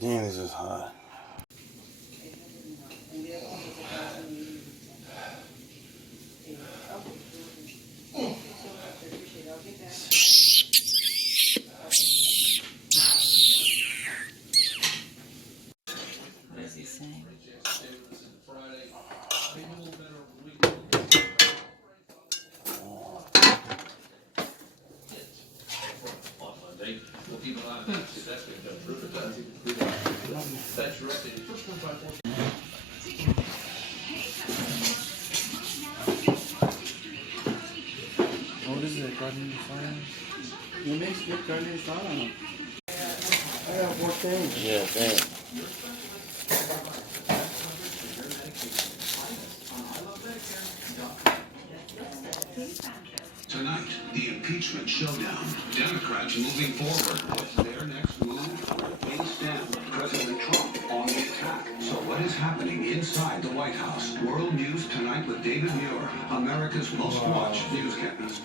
Damn, this is hot. What is he saying? We'll keep an eye on that. See, that's been done through the that's your updated. What is it? Carne asada? You makes good carne asada. I got 14. Yeah, damn. Tonight, the impeachment showdown. Democrats moving forward. What's their next move? Where things stand with President Trump on the attack. So what is happening inside the White House? World News Tonight with David Muir, America's most watched newscast.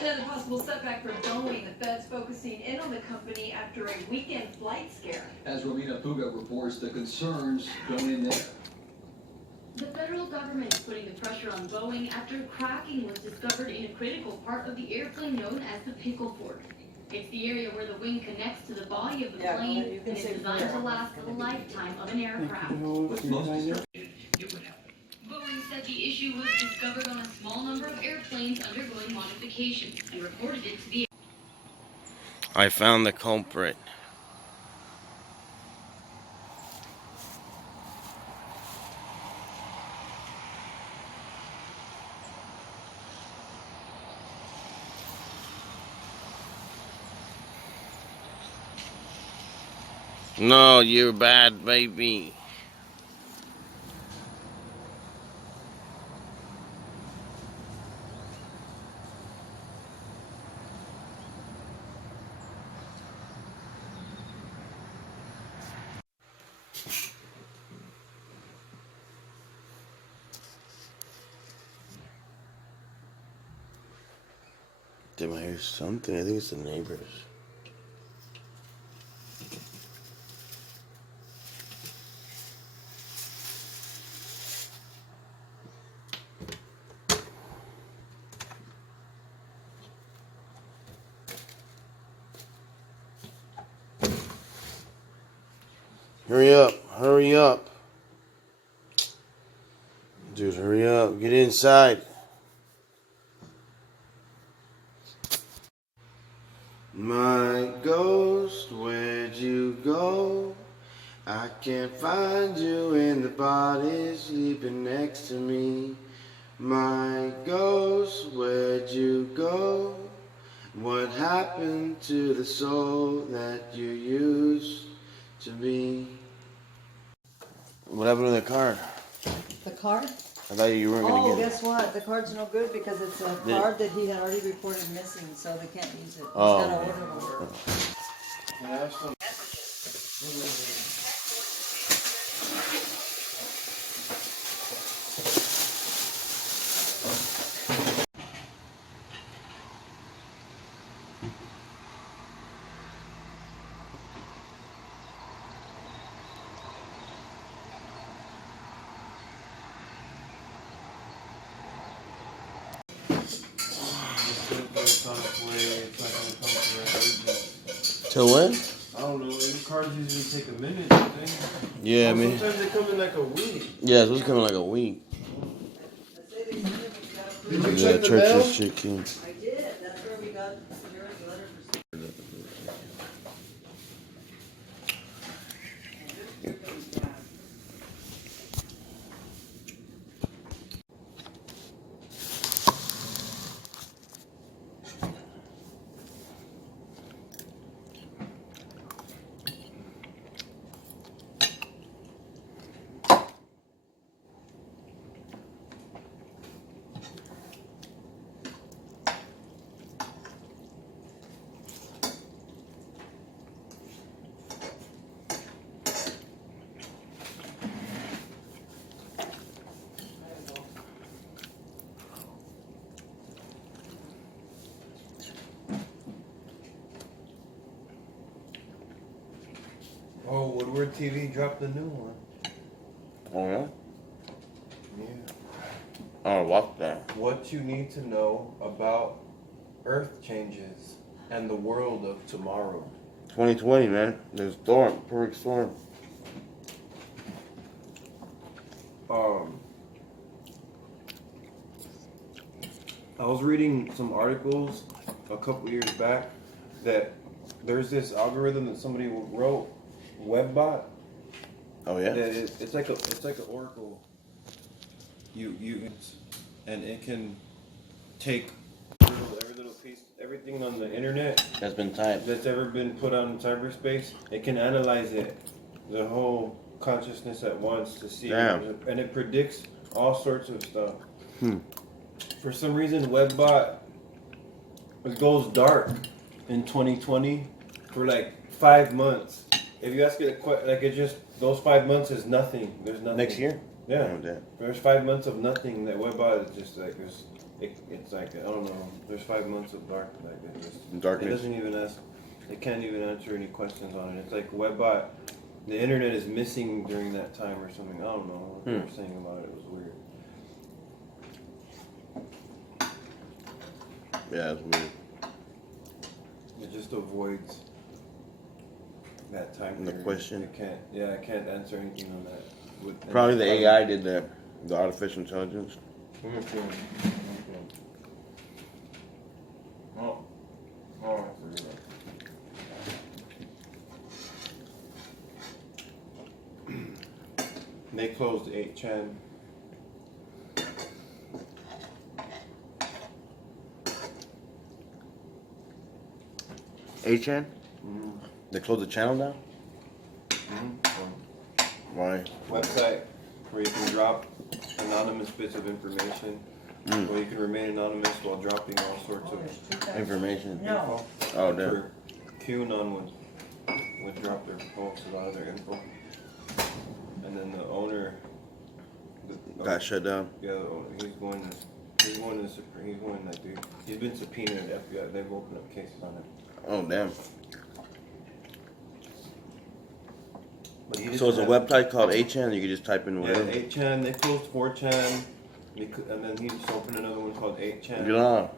Another possible setback for Boeing. The Fed's focusing in on the company after a weekend flight scare. As Romina Puga reports, the concerns going in there. The federal government is putting the pressure on Boeing after cracking was discovered in a critical part of the airplane known as the pickle fork. It's the area where the wing connects to the body of the plane and is designed to last the lifetime of an aircraft. What's most disturbing? Boeing said the issue was discovered on a small number of airplanes undergoing modifications and reported it to the I found the culprit. No, you're bad, baby. Did I hear something? I think it's the neighbors. Hurry up, hurry up. Dude, hurry up, get inside. My ghost, where'd you go? I can't find you in the body sleeping next to me. My ghost, where'd you go? What happened to the soul that you used to be? What happened to the card? The card? I thought you weren't gonna Oh, get it. guess what? The card's no good because it's a Did- card that he had already reported missing, so they can't use it. He's Oh. gotta order one. Can I have some? Till when? I don't know. These cards usually take a minute, I think. Yeah, I mean. Sometimes they come in like a week. Yeah, it's supposed to come in like a week. Did you Yeah, check the bell? Church's chicken. I did, that's where we got Sarah's letter for. Oh, Woodward TV dropped a new one. Oh yeah. Yeah. Oh, watch that. What you need to know about Earth changes and the world of tomorrow. 2020, man. There's storm, perfect storm. I was reading some articles a couple years back that there's this algorithm that somebody wrote, WebBot. Oh yeah. That it's like an oracle. And it can take every little piece, everything on the internet That's been typed. that's ever been put out in cyberspace. It can analyze it, the whole consciousness at once to see, Damn. and it predicts all sorts of stuff. Hmm. For some reason, WebBot it goes dark in 2020 for like 5 months. If you ask it like it just those 5 months is nothing. There's nothing. Next year? Yeah. Oh, damn. There's 5 months of nothing. That WebBot is just like it's like I don't know. There's 5 months of dark. Like it just Darkness. It doesn't even ask. It can't even answer any questions on it. It's like WebBot. The internet is missing during that time or something. I don't know what they were saying about it. It was weird. Yeah, it's weird. It just avoids that time. And the period. question. It can't. Yeah, I can't answer anything on that. Probably the AI did that. The artificial intelligence. Okay. Oh, I forget. They closed 8chan. A-Chan? They closed the channel down? Why? Website where you can drop anonymous bits of information. Where you can remain anonymous while dropping all sorts Oh, of there's two types. Information. No. Oh, damn. For QAnon would drop their posts, a lot of their info. And then the owner Got shut down. Yeah, he's going like dude. He's been subpoenaed at FBI. They've opened up cases on him. Oh, damn. But he So it's a doesn't have- website called A-Chan, you can just type in Yeah, whatever. 8chan. They closed 4chan. And then he just opened another one called 8chan. Get off.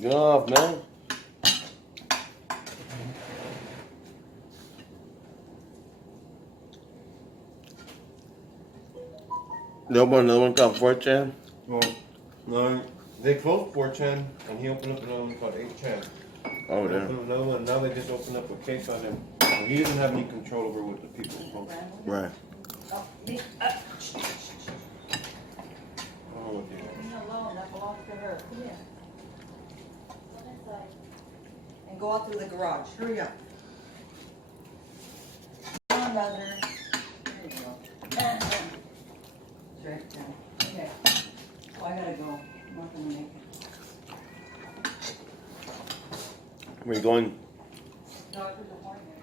Get off, man. Another one called 4chan? Well, no, they closed 4chan, and he opened up another one called 8chan. Oh, damn. Another one. Now they just opened up a case on him. And he doesn't have any control over what the people post. Right. Oh, me, Oh, dear. leave me alone, that belongs to her. Come here. And go out through the garage. Hurry up. Come on, mother. There you go. Straight down. Okay. Oh, I gotta go. I'm not gonna make it. We're going. Doctor's appointment.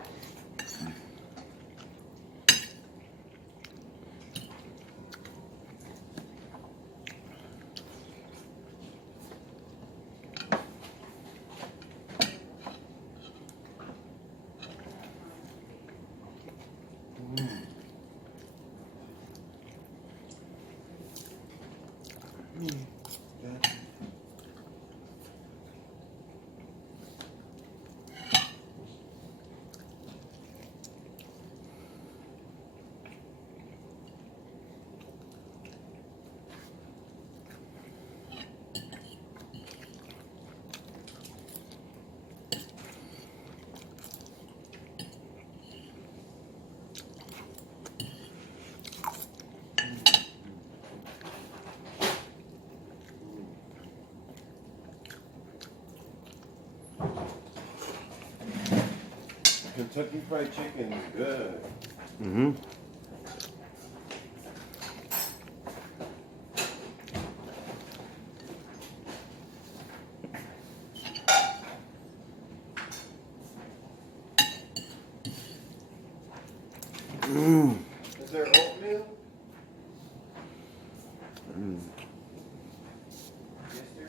Kentucky Fried Chicken is good. Mm-hmm. Is there oatmeal? Yes, there.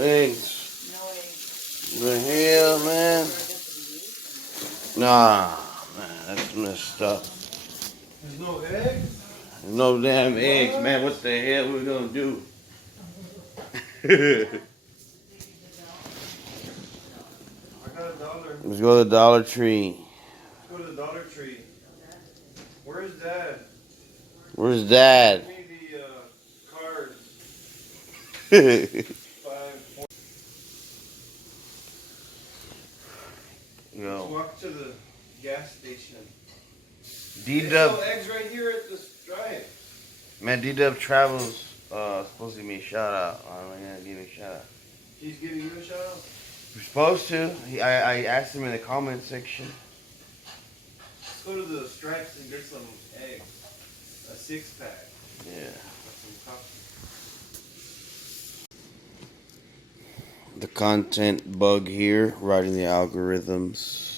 eggs. No eggs. The hell, man? Nah, man, that's messed up. There's no eggs? There's no damn eggs, man. What the hell we gonna do? I got $1. Let's go to the Dollar Tree. Let's go to the Dollar Tree. Where's Dad? Where's Dad? Give me the cards. 5, 4. Let's Yo, walk to the gas station. D There's Dub, no eggs right here at the Stripe. man, D Dub Travels supposed to give me a shout out. I'm gonna give me a shout out. He's giving you a shout out? We're supposed to. I asked him in the comment section. Let's go to the Stripes and get some eggs. A 6-pack. Yeah. Some coffee. The content bug here, writing the algorithms.